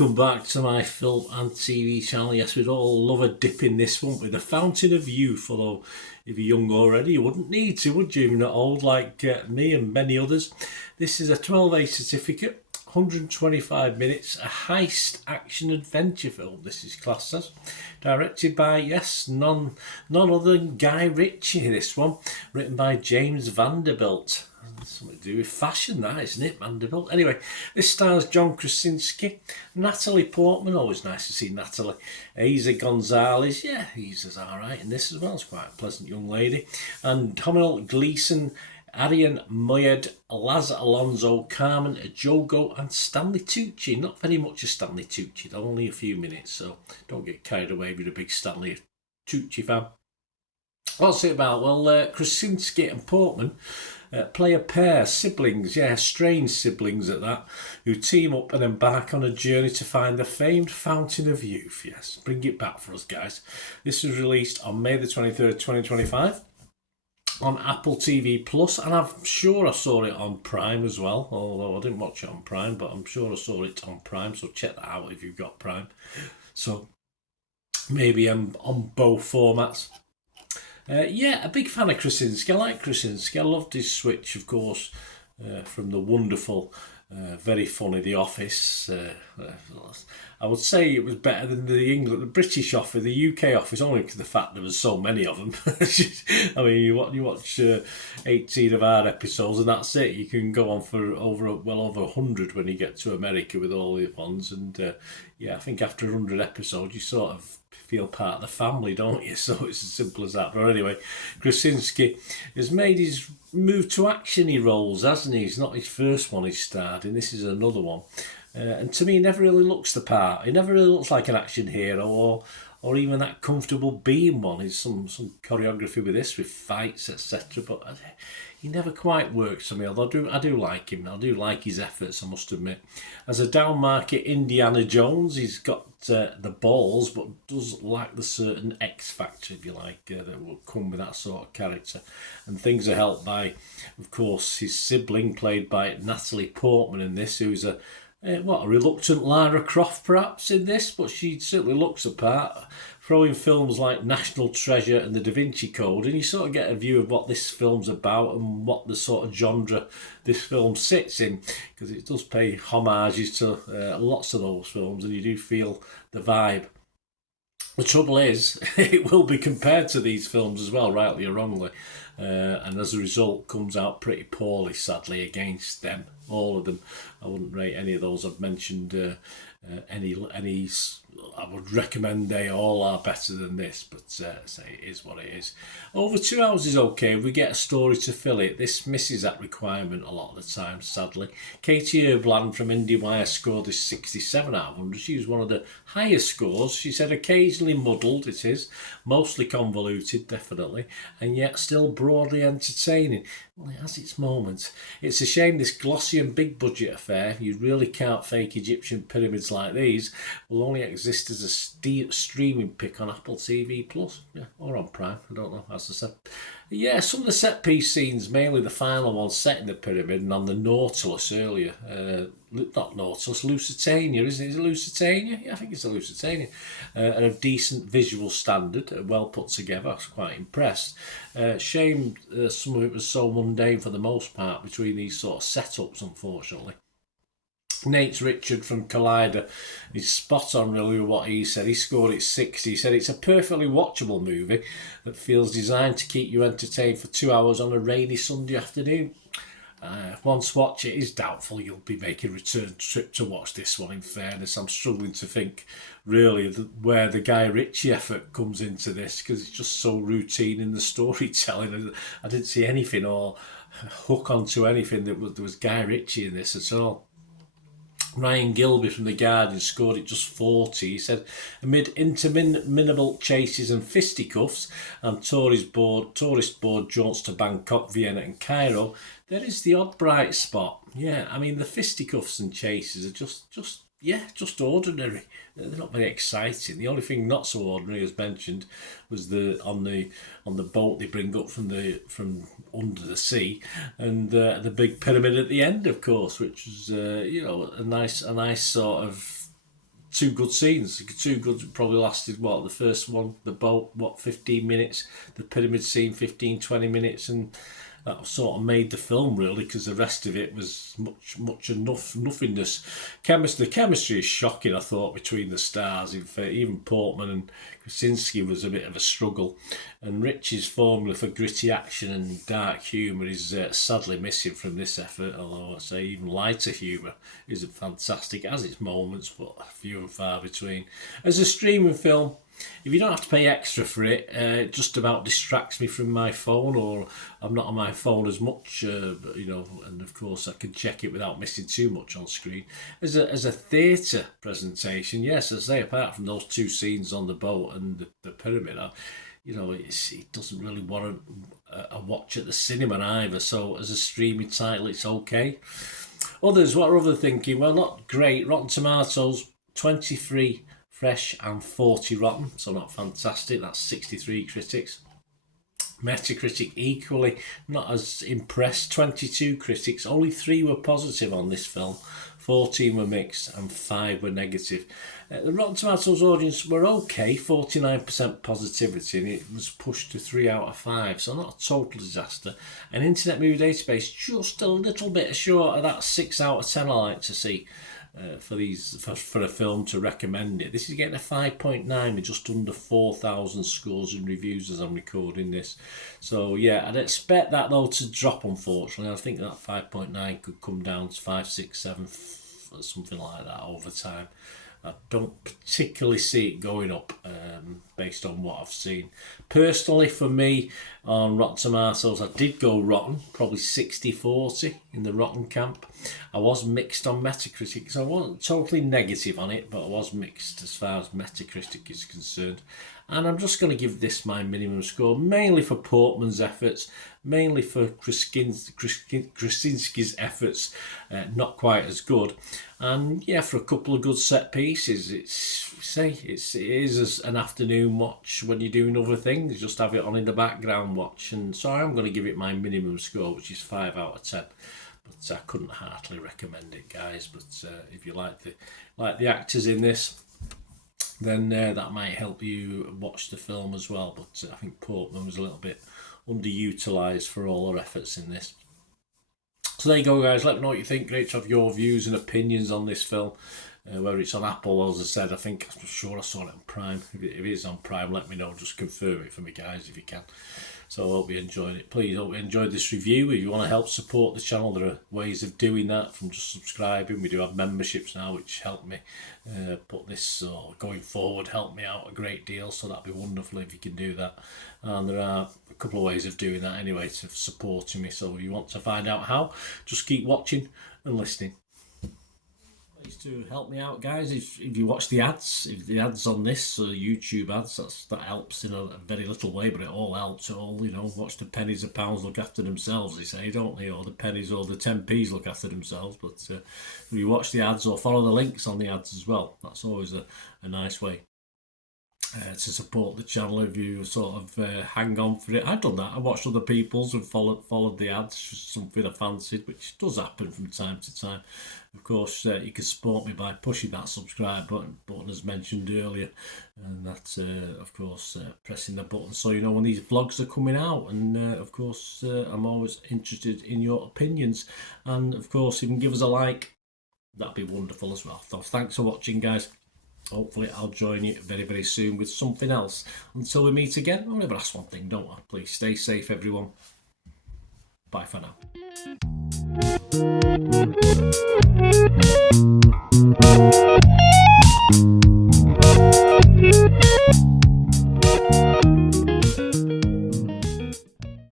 welcome back to my film and TV channel. Yes, we'd all love a dip in this one with the Fountain of Youth, although if you're young already, you wouldn't need to, would you? You're not old like me and many others. This is a 12A certificate, 125 minutes, a heist action adventure film. This is classed as. Directed by, yes, none other than Guy Ritchie, this one. Written by James Vanderbilt. Something to do with fashion, that, isn't it, Vanderbilt? Anyway, this stars John Krasinski, Natalie Portman, always nice to see Natalie, Eiza Gonzalez, yeah, he's alright in this as well, it's quite a pleasant young lady, and Domhnall Gleeson, Arian Moayed, Laz Alonso, Carmen Ejogo, and Stanley Tucci. Not very much of Stanley Tucci, though, only a few minutes, so don't get carried away with a big Stanley Tucci fan. What's it about? Well, Krasinski and Portman play a pair, siblings, yeah, strange siblings at that, who team up and embark on a journey to find the famed Fountain of Youth. Yes, bring it back for us, guys. This was released on May the 23rd, 2025 on Apple TV Plus, and I'm sure I saw it on Prime as well, although I didn't watch it on Prime, but I'm sure I saw it on Prime, so check that out if you've got Prime. So maybe I'm on both formats. Yeah, a big fan of Krasinski. I like Krasinski. I loved his switch, of course, from the wonderful, very funny The Office. I would say it was better than the British Office, the UK Office, only because of the fact there was so many of them. I mean, you watch 18 of our episodes and that's it. You can go on for well over 100 when you get to America with all the ones. And yeah, I think after 100 episodes, you sort of feel part of the family, don't you? So it's as simple as that. But anyway, Krasinski has made his move to actiony roles, hasn't he? It's not his first one he's starred in. This is another one. And to me, he never really looks the part. He never really looks like an action hero or even that comfortable being one. There's some choreography with this, with fights, etc. But he never quite works for me, although I do like him. I do like his efforts, I must admit. As a down-market Indiana Jones, he's got the balls, but does lack the certain X factor, if you like, that will come with that sort of character. And things are helped by, of course, his sibling, played by Natalie Portman in this, who's a reluctant Lara Croft perhaps in this, but she certainly looks the part, throwing films like National Treasure and The Da Vinci Code, and you sort of get a view of what this film's about and what the sort of genre this film sits in, because it does pay homages to lots of those films, and you do feel the vibe. The trouble is, it will be compared to these films as well, rightly or wrongly, and as a result comes out pretty poorly, sadly, against them, all of them. I wouldn't rate any of those I've mentioned any. I would recommend they all are better than this, but say it is what it is. Over 2 hours is okay. If we get a story to fill it, this misses that requirement a lot of the time, sadly. Katie Herbland from Indy scored this 67 out of 100. She was one of the highest scores. She said occasionally muddled, it is, mostly convoluted, definitely, and yet still broadly entertaining. Well, it has its moments. It's a shame this glossy and big budget affair, you really can't fake Egyptian pyramids like these, will only exist as a streaming pick on Apple TV Plus, yeah, or on Prime, I don't know, as I said. Yeah, some of the set piece scenes, mainly the final one set in the pyramid and on the Nautilus earlier, not Nautilus, Lusitania, isn't it? Is it Lusitania? Yeah, I think it's the Lusitania. And of decent visual standard, well put together. I was quite impressed. Shame some of it was so mundane for the most part between these sort of setups, unfortunately. Nate Richard from Collider is spot on really with what he said. He scored it 60. He said it's a perfectly watchable movie that feels designed to keep you entertained for 2 hours on a rainy Sunday afternoon. Once watch it is doubtful you'll be making a return trip to watch this one, in fairness. I'm struggling to think really where the Guy Ritchie effort comes into this, because it's just so routine in the storytelling. I didn't see anything or hook onto anything that there was Guy Ritchie in this at all. Ryan Gilby from The Guardian scored it just 40. He said, amid interminable chases and fisticuffs and tourist board jaunts to Bangkok, Vienna and Cairo, there is the odd bright spot. Yeah, I mean, the fisticuffs and chases are just ordinary. They're not very exciting. The only thing not so ordinary, as mentioned, was on the boat they bring up from under the sea, and the big pyramid at the end, of course, which was a nice sort of two good scenes. Two good, probably lasted, what, the first one, the boat, 15 minutes, the pyramid scene, 15-20 minutes, and that sort of made the film, really, because the rest of it was much nothingness. The chemistry is shocking, I thought, between the stars. Even Portman and Krasinski was a bit of a struggle, and Rich's formula for gritty action and dark humour is sadly missing from this effort, although I say even lighter humour isn't fantastic, as its moments, but few and far between. As a streaming film, if you don't have to pay extra for it, it just about distracts me from my phone, or I'm not on my phone as much, and of course I can check it without missing too much on screen. As a theatre presentation, yes, as I say, apart from those two scenes on the boat and the pyramid, it doesn't really warrant a watch at the cinema either. So as a streaming title, it's okay. Others, what are other thinking? Well, not great. Rotten Tomatoes, 23 fresh and 40 rotten, so not fantastic. That's 63 critics. Metacritic equally not as impressed, 22 critics. Only 3 were positive on this film, 14 were mixed and 5 were negative. The Rotten Tomatoes audience were okay, 49% positivity, and it was pushed to 3 out of 5, so not a total disaster. An Internet Movie Database just a little bit short of that 6 out of 10 I like to see. For a film to recommend it. This is getting a 5.9 with just under 4,000 scores and reviews as I'm recording this. So yeah, I'd expect that though to drop, unfortunately. I think that 5.9 could come down to 5, 6, 7, something like that over time. I don't particularly see it going up based on what I've seen. Personally, for me, on Rotten Tomatoes, I did go rotten, probably 60-40 in the rotten camp. I was mixed on Metacritic, so I wasn't totally negative on it, but I was mixed as far as Metacritic is concerned. And I'm just going to give this my minimum score, mainly for Portman's efforts, mainly for Krasinski's efforts, not quite as good. And yeah, for a couple of good set pieces. It is an afternoon watch when you're doing other things. Just have it on in the background watch. And so I'm going to give it my minimum score, which is 5 out of 10. But I couldn't heartily recommend it, guys. But if you like the actors in this, then that might help you watch the film as well. But I think Portman was a little bit underutilised for all their efforts in this. So there you go, guys. Let me know what you think. Great to have your views and opinions on this film. Whether it's on Apple, as I said, I'm sure I saw it on Prime. If it is on Prime, let me know. Just confirm it for me, guys, if you can. So I hope you enjoyed it. Please, hope you enjoyed this review. If you want to help support the channel, there are ways of doing that from just subscribing. We do have memberships now, which help me put this, going forward, help me out a great deal. So that'd be wonderful if you can do that. And there are a couple of ways of doing that anyway, to supporting me. So if you want to find out how, just keep watching and listening. To help me out, guys, if you watch the ads, if the ads on this YouTube ads, that helps in a very little way, but it all helps. Watch the pennies, the pounds look after themselves, they say, don't they? Or the pennies or the 10p's look after themselves. But if you watch the ads or follow the links on the ads as well, that's always a nice way to support the channel. If you sort of hang on for it, I've done that. I watched other people's and followed the ads, just something I fancied, which does happen from time to time. Of course, you can support me by pushing that subscribe button as mentioned earlier, and that's of course pressing the button so you know when these vlogs are coming out. And of course, I'm always interested in your opinions, and of course, if you can give us a like, that'd be wonderful as well. So thanks for watching, guys. Hopefully I'll join you very, very soon with something else. Until we meet again, I'll never ask one thing, don't I? Please stay safe, everyone. Bye for now.